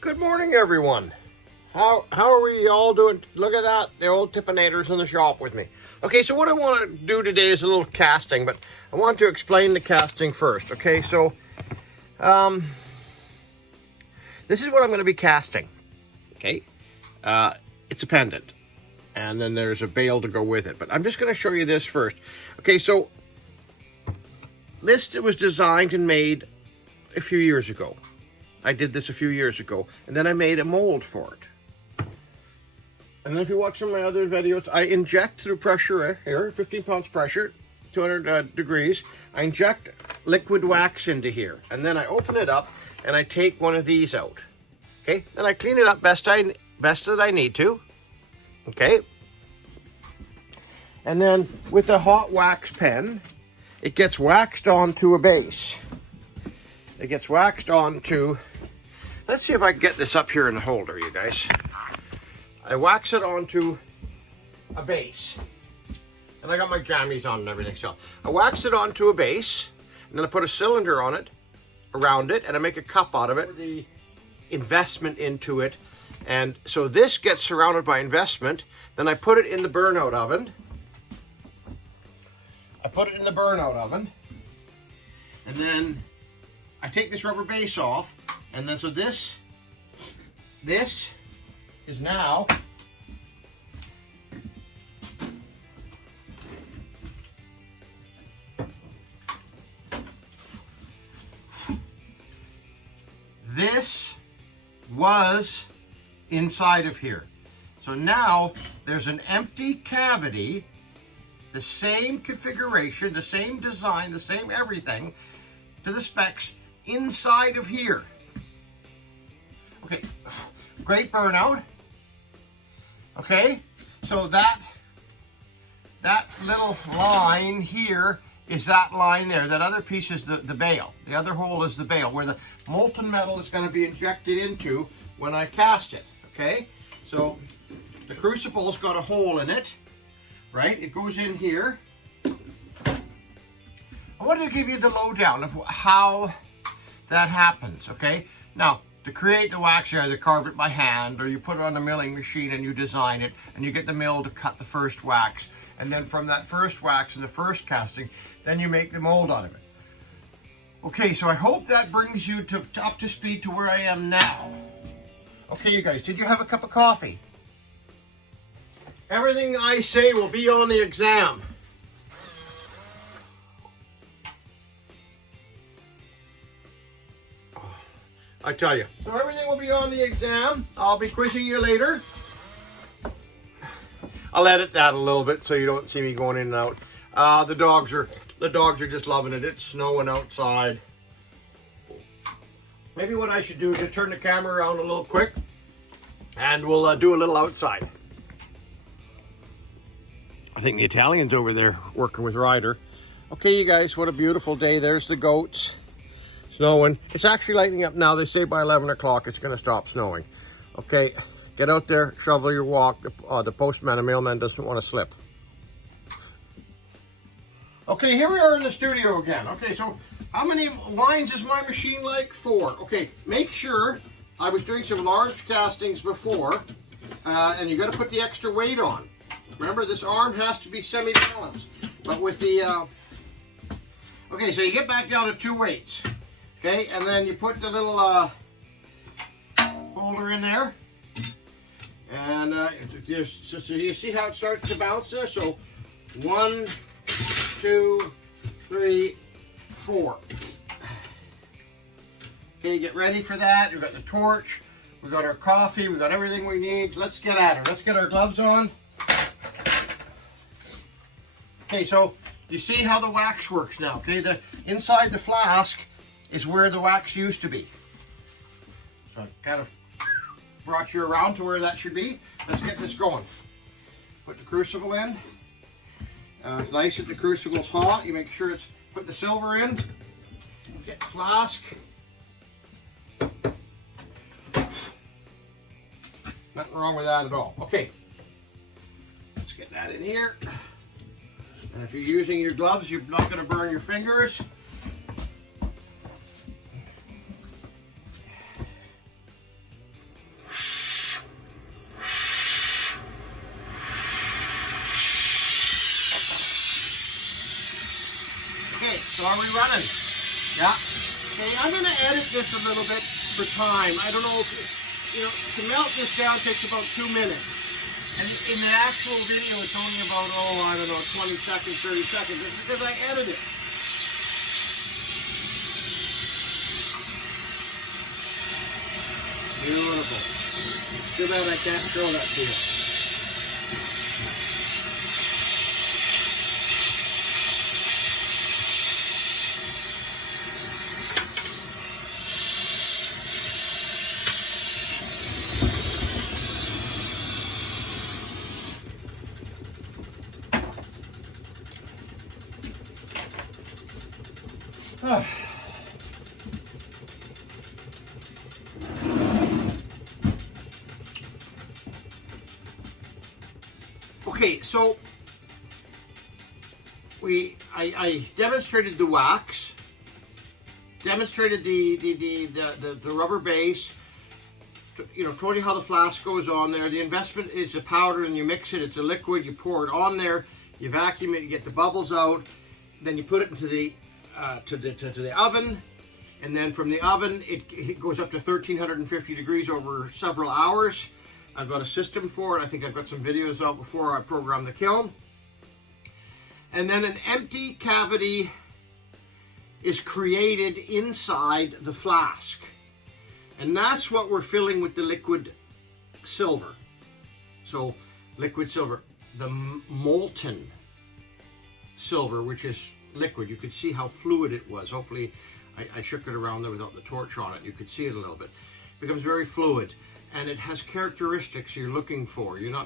Good morning, everyone. How are we all doing? Look at that, the old tippinators in the shop with me. Okay, so what I want to do today is a little casting, but I want to explain the casting first. Okay, so this is what I'm going to be casting. Okay, it's a pendant, and then there's a bail to go with it. But I'm just going to show you this first. Okay, so this was designed and made a few years ago. I did this a few years ago, and then I made a mold for it. And then if you watch some of my other videos, I inject through pressure here, 15 pounds pressure, 200 degrees. I inject liquid wax into here, and then I open it up and I take one of these out. Okay, then I clean it up best that I need to. Okay, and then with a hot wax pen, it gets waxed onto a base. It gets waxed onto, let's see if I can get this up here in the holder, you guys. I wax it onto a base. And I got my jammies on and everything, so I wax it onto a base, and then I put a cylinder on it, around it, and I make a cup out of it. The investment into it, and so this gets surrounded by investment. Then I put it in the burnout oven. And then I take this rubber base off, and then so this is now this was inside of here. So now there's an empty cavity, the same configuration, the same design, the same everything to the specs inside of here. Okay, great burnout. Okay, so that little line here is that line there. That other piece is the bail. The other hole is the bail where the molten metal is going to be injected into when I cast it. Okay, so the crucible's got a hole in it, right? It goes in here. I wanted to give you the lowdown of how that happens, okay? Now, to create the wax, you either carve it by hand or you put it on a milling machine and you design it and you get the mill to cut the first wax. And then from that first wax and the first casting, then you make the mold out of it. Okay, so I hope that brings you up to speed to where I am now. Okay, you guys, did you have a cup of coffee? Everything I say will be on the exam. I tell you. So everything will be on the exam. I'll be quizzing you later. I'll edit that a little bit so you don't see me going in and out. The dogs are just loving it. It's snowing outside. Maybe what I should do is just turn the camera around a little quick and we'll do a little outside. I think the Italian's over there working with Ryder. Okay, you guys, what a beautiful day. There's the goats. Snowing. It's actually lightening up now. They say by 11 o'clock it's going to stop snowing. Okay, get out there, shovel your walk. The postman, the mailman doesn't want to slip. Okay, here we are in the studio again. Okay, so how many lines is my machine like? 4. Okay, make sure, I was doing some large castings before, and you got to put the extra weight on. Remember, this arm has to be semi-balanced. But with the, okay, so you get back down to 2 weights. Okay, and then you put the little holder in there. And so you see how it starts to bounce there? So 1, 2, 3, 4. Okay, get ready for that. We've got the torch, we've got our coffee, we've got everything we need. Let's get at her. Let's get our gloves on. Okay, so you see how the wax works now, okay? The inside the flask is where the wax used to be. So I kind of brought you around to where that should be. Let's get this going. Put the crucible in. It's nice that the crucible's hot. You make sure it's, put the silver in. Get the flask. Nothing wrong with that at all. Okay, let's get that in here. And if you're using your gloves, you're not going to burn your fingers. running. Yeah. Okay, I'm going to edit this a little bit for time. I don't know if, to melt this down takes about 2 minutes. And in the actual video, it's only about, 20 seconds, 30 seconds. It's because I edit it. Beautiful. Too bad I can't show that to you. Okay, so I demonstrated the wax, demonstrated the rubber base, told you how the flask goes on there. The investment is a powder, and you mix it. It's a liquid. You pour it on there. You vacuum it. You get the bubbles out. Then you put it into the to the oven, and then from the oven it goes up to 1350 degrees over several hours. I've got a system for it. I think I've got some videos out before I program the kiln. And then an empty cavity is created inside the flask. And that's what we're filling with the liquid silver. So liquid silver, the molten silver, which is liquid. You could see how fluid it was. Hopefully I shook it around there without the torch on it. You could see it a little bit. It becomes very fluid. And it has characteristics you're looking for. You'll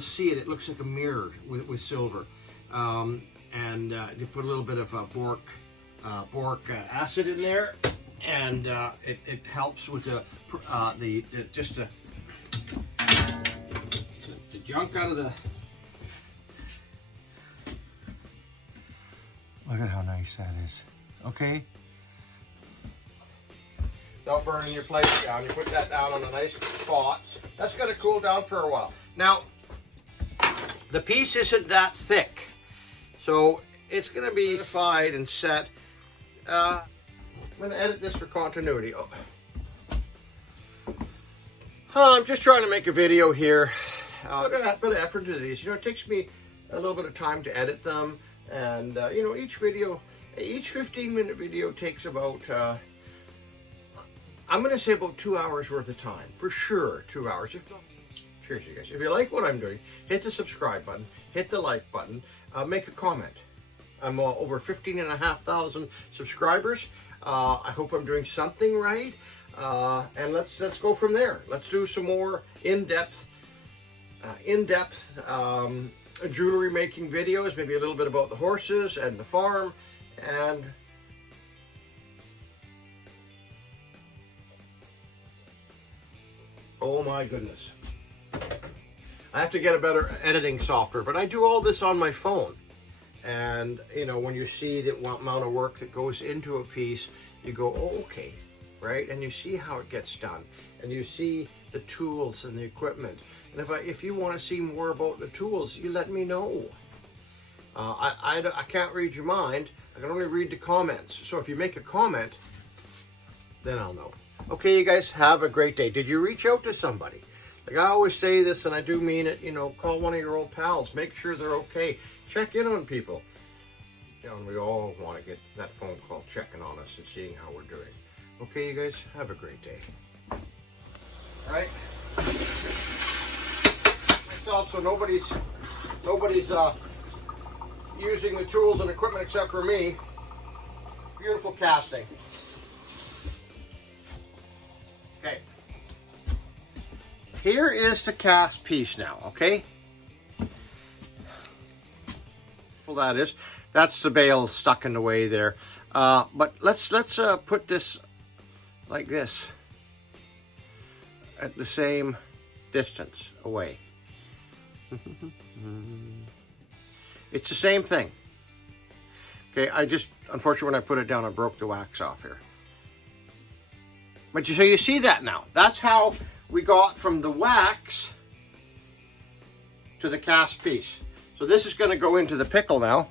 see it. It looks like a mirror with silver. You put a little bit of boric acid in there, and it helps with the junk out of the. Look at how nice that is. Okay. Without burning your plate down, you put that down on a nice spot. That's going to cool down for a while. Now, the piece isn't that thick, so it's going to be solidified and set. I'm going to edit this for continuity. I'm just trying to make a video here. Put a bit of effort into these. It takes me a little bit of time to edit them, and each 15-minute video takes about. I'm going to say about 2 hours worth of time. For sure, 2 hours. If not, cheers, you guys. If you like what I'm doing, hit the subscribe button, hit the like button, make a comment. I'm over 15,500 subscribers. I hope I'm doing something right. And let's go from there. Let's do some more in-depth jewelry making videos, maybe a little bit about the horses and the farm, and oh my goodness. I have to get a better editing software, but I do all this on my phone. And, when you see the amount of work that goes into a piece, you go, oh, okay, right? And you see how it gets done. And you see the tools and the equipment. And if you want to see more about the tools, you let me know. I can't read your mind. I can only read the comments. So if you make a comment, then I'll know. Okay, you guys, have a great day. Did you reach out to somebody? Like I always say this, and I do mean it, call one of your old pals. Make sure they're okay. Check in on people. And we all want to get that phone call checking on us and seeing how we're doing. Okay, you guys, have a great day. All right? Myself, so nobody's using the tools and equipment except for me. Beautiful casting. Okay, here is the cast piece now, okay? Well, that's the bale stuck in the way there. But let's put this like this at the same distance away. It's the same thing. Okay, unfortunately when I put it down, I broke the wax off here. But so you see that now. That's how we got from the wax to the cast piece. So this is going to go into the pickle now.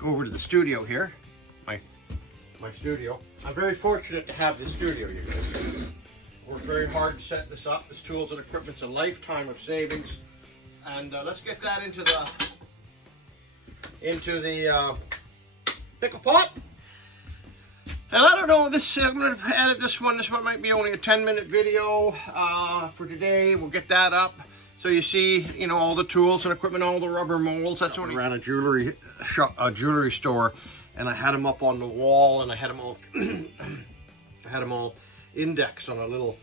go over to the studio here, my studio. I'm very fortunate to have this studio, you guys. Worked very hard to set this up. This tools and equipment's a lifetime of savings. And let's get that into the pickle pot. And I don't know, I'm going to edit this one. This one might be only a 10-minute video for today. We'll get that up. So you see, you know, all the tools and equipment, all the rubber molds. That's what I ran a jewelry shop, a jewelry store, and I had them up on the wall, and I had them all, I had them all indexed on a little.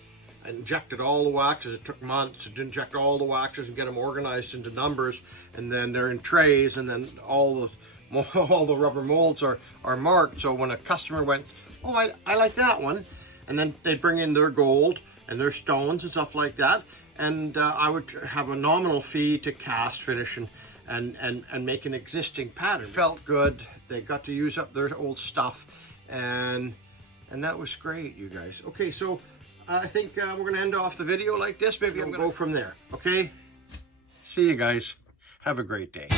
I injected all the waxes. It took months to inject all the waxes and get them organized into numbers, and then they're in trays, and then all the rubber molds are marked. So when a customer went, oh, I like that one, and then they'd bring in their gold and their stones and stuff like that. And I would have a nominal fee to cast, finish, and make an existing pattern. It felt good. They got to use up their old stuff, and that was great, you guys. Okay, so I think we're going to end off the video like this. Maybe I'm going to go from there. Okay? See you guys. Have a great day.